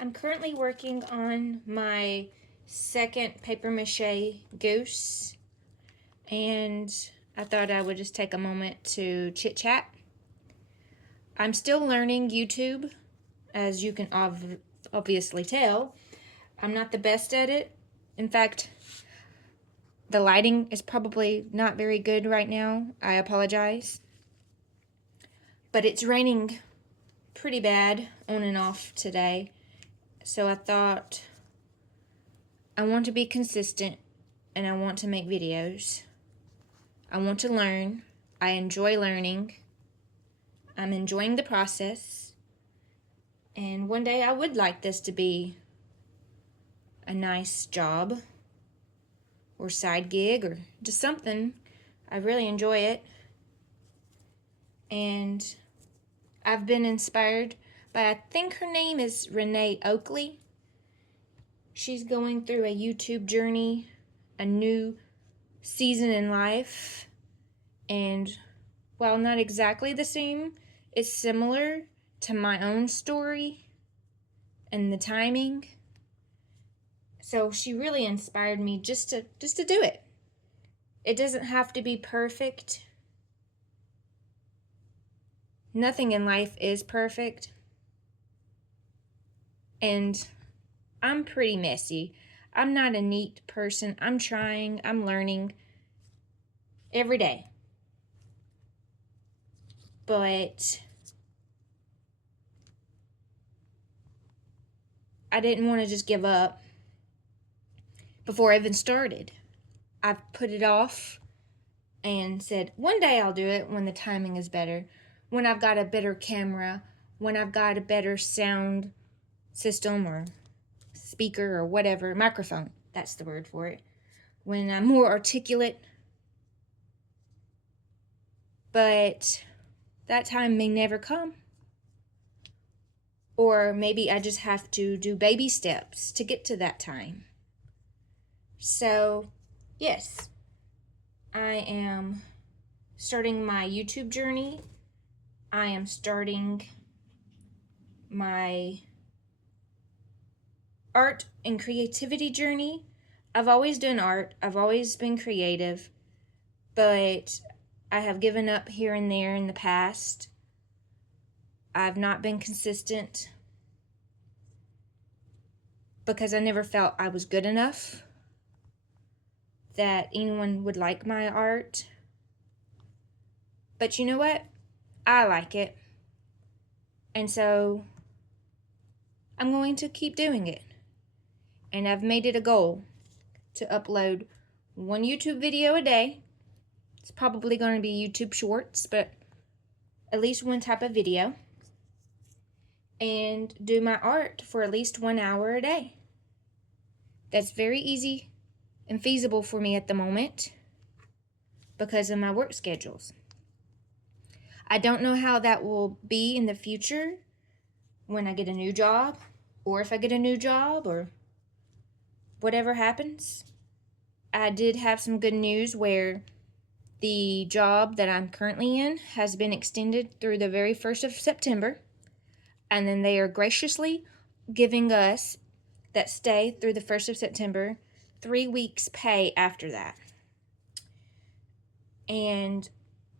I'm currently working on my second paper mache goose, and I thought I would just take a moment to chit chat. I'm still learning YouTube, as you can obviously tell. I'm not the best at it. In fact, the lighting is probably not very good right now. I apologize. But it's raining pretty bad on and off today, so I thought I want to be consistent and I want to make videos. I want to learn. I enjoy learning. I'm enjoying the process. And one day I would like this to be a nice job or side gig or just something. I really enjoy it. And I've been inspired by, I think her name is Renee Oakley. She's going through a YouTube journey, a new season in life, and while not exactly the same, it's similar to my own story and the timing. So she really inspired me just to do it. It doesn't have to be perfect. Nothing in life is perfect. And I'm pretty messy. I'm not a neat person. I'm trying, I'm learning every day. But I didn't want to just give up before I even started. I've put it off and said, one day I'll do it when the timing is better, when I've got a better camera, when I've got a better sound system or speaker or whatever, microphone, that's the word for it, when I'm more articulate. But that time may never come. Or maybe I just have to do baby steps to get to that time. So, yes, I am starting my YouTube journey. I am starting my art and creativity journey. I've always done art. I've always been creative, but I have given up here and there in the past. I've not been consistent because I never felt I was good enough, that anyone would like my art. But you know what? I like it. And so I'm going to keep doing it. And I've made it a goal to upload one YouTube video a day. It's probably going to be YouTube Shorts, but at least one type of video. And do my art for at least 1 hour a day. That's very easy and feasible for me at the moment because of my work schedules. I don't know how that will be in the future when I get a new job, or if I get a new job, or whatever happens. I did have some good news where the job that I'm currently in has been extended through the very 1st of September, and then they are graciously giving us that stay through the 1st of September, 3 weeks pay after that. And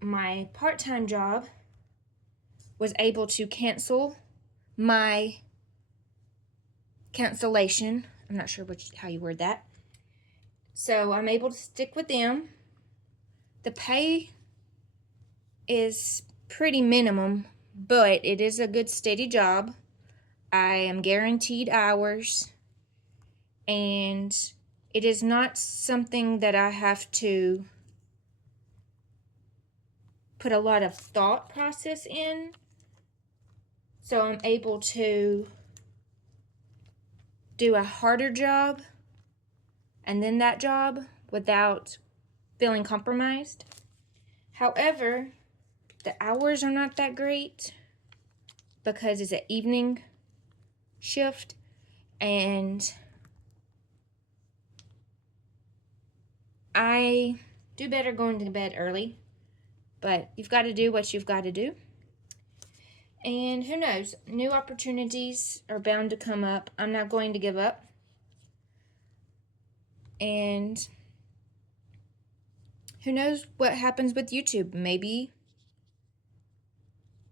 my part-time job was able to cancel my cancellation. I'm not sure how you word that. So I'm able to stick with them. The pay is pretty minimum, but it is a good steady job. I am guaranteed hours, and it is not something that I have to put a lot of thought process in. So I'm able to do a harder job and then that job without feeling compromised. However, the hours are not that great because it's an evening shift, and I do better going to bed early, but you've got to do what you've got to do. And who knows, new opportunities are bound to come up. I'm not going to give up. And who knows what happens with YouTube. Maybe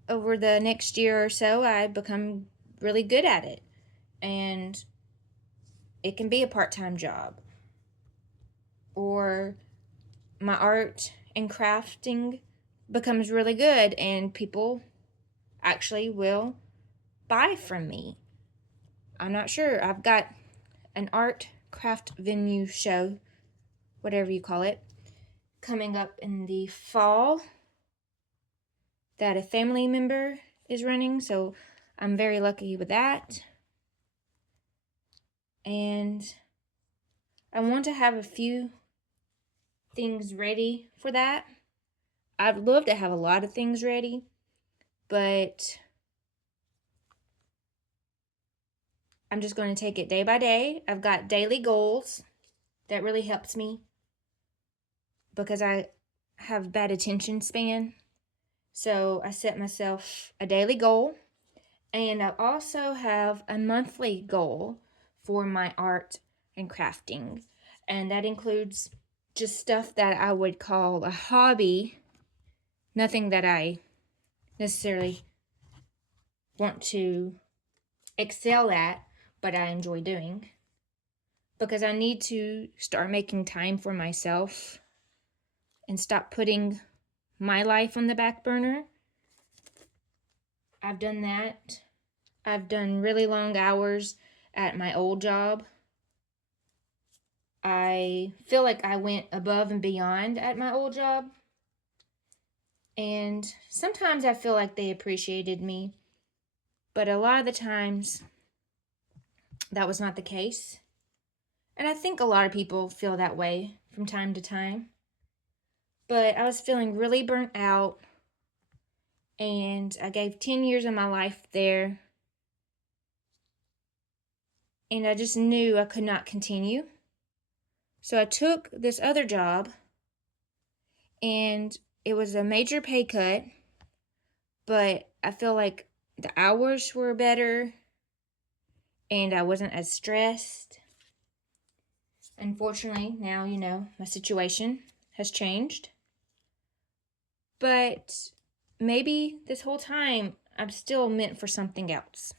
over the next year or so, I become really good at it. And it can be a part-time job. Or my art and crafting becomes really good and people actually will buy from me. I'm not sure. I've got an art craft venue show, whatever you call it, coming up in the fall that a family member is running, so I'm very lucky with that. And I want to have a few things ready for that. I'd love to have a lot of things ready, but I'm just going to take it day by day. I've got daily goals. That really helps me because I have bad attention span. So I set myself a daily goal, and I also have a monthly goal for my art and crafting. And that includes just stuff that I would call a hobby, nothing that I necessarily want to excel at, but I enjoy doing. Because I need to start making time for myself and stop putting my life on the back burner. I've done that. I've done really long hours at my old job. I feel like I went above and beyond at my old job. And sometimes I feel like they appreciated me. But a lot of the times, that was not the case. And I think a lot of people feel that way from time to time. But I was feeling really burnt out. And I gave 10 years of my life there. And I just knew I could not continue. So I took this other job, and it was a major pay cut, but I feel like the hours were better, and I wasn't as stressed. Unfortunately, now, my situation has changed. But maybe this whole time, I'm still meant for something else.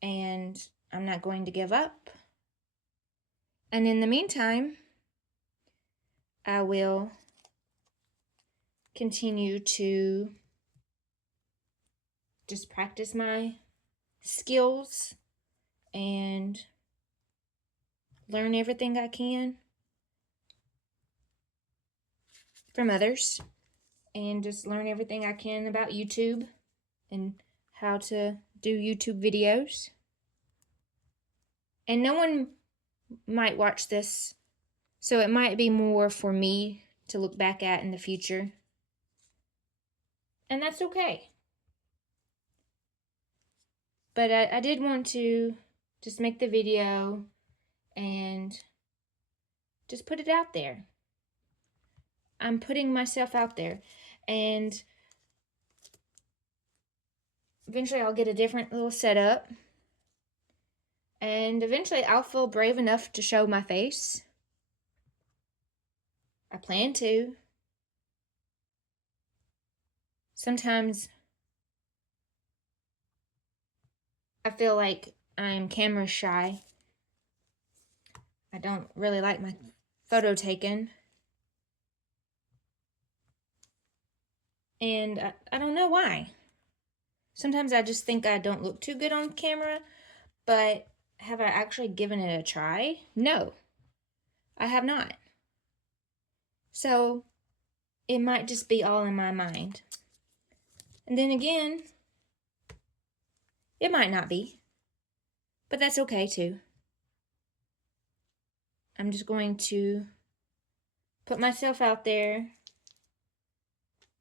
And I'm not going to give up. And in the meantime, I will continue to just practice my skills and learn everything I can from others, and just learn everything I can about YouTube and how to do YouTube videos. And no one might watch this, so it might be more for me to look back at in the future. And that's okay. But I did want to just make the video and just put it out there. I'm putting myself out there, and eventually I'll get a different little setup, and eventually I'll feel brave enough to show my face. I plan to. Sometimes I feel like I'm camera shy. I don't really like my photo taken. And I don't know why. Sometimes I just think I don't look too good on camera, but have I actually given it a try? No, I have not. So it might just be all in my mind. And then again, it might not be, but that's okay too. I'm just going to put myself out there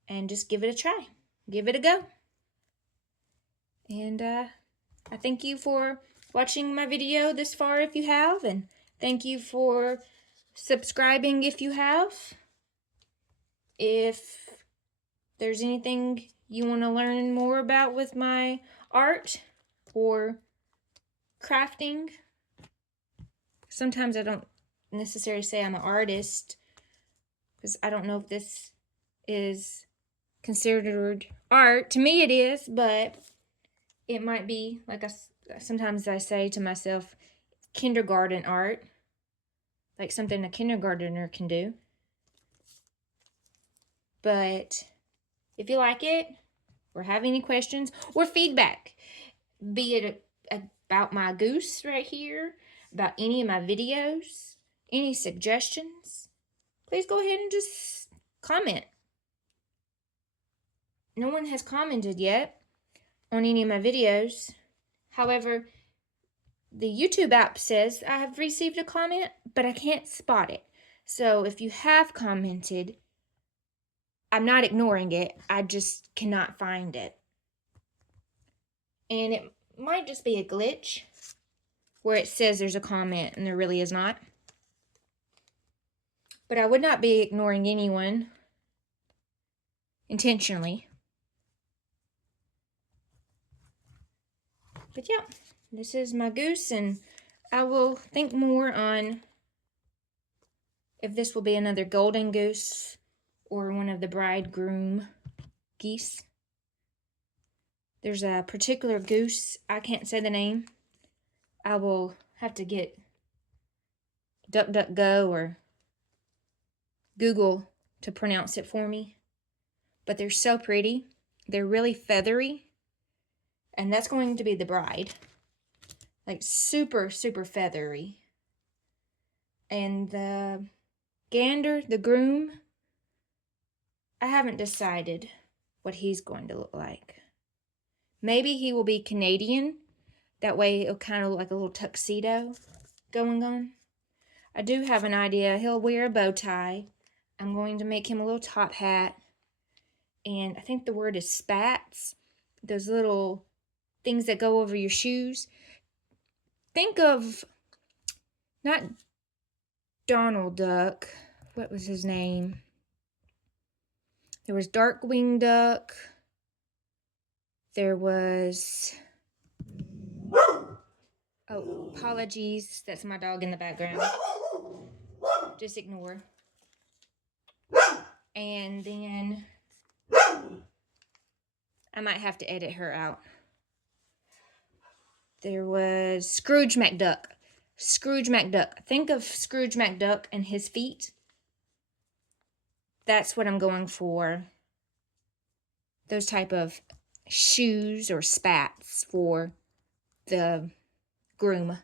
and just give it a try. Give it a go. And I thank you for watching my video this far if you have, and thank you for subscribing if you have. If there's anything you want to learn more about with my art or crafting. Sometimes I don't necessarily say I'm an artist because I don't know if this is considered art. To me it is, but it might be, like sometimes I say to myself, kindergarten art, like something a kindergartner can do. But if you like it or have any questions or feedback, be it about my goose right here, about any of my videos, any suggestions, please go ahead and just comment. No one has commented yet on any of my videos. However, the YouTube app says I have received a comment, but I can't spot it. So if you have commented, I'm not ignoring it. I just cannot find it. And it might just be a glitch where it says there's a comment and there really is not. But I would not be ignoring anyone intentionally. But yeah, this is my goose, and I will think more on if this will be another golden goose or one of the bridegroom geese. There's a particular goose, I can't say the name. I will have to get DuckDuckGo or Google to pronounce it for me. But they're so pretty. They're really feathery. And that's going to be the bride. Like super, super feathery. And the gander, the groom, I haven't decided what he's going to look like. Maybe he will be Canadian. That way it'll kind of look like a little tuxedo going on. I do have an idea. He'll wear a bow tie. I'm going to make him a little top hat. And I think the word is spats. Those little things that go over your shoes. Think of, not Donald Duck. What was his name? There was Darkwing Duck. There was... Oh, apologies. That's my dog in the background. Just ignore. And then I might have to edit her out. There was Scrooge McDuck. Scrooge McDuck. Think of Scrooge McDuck and his feet. That's what I'm going for. Those type of shoes or spats for the groom.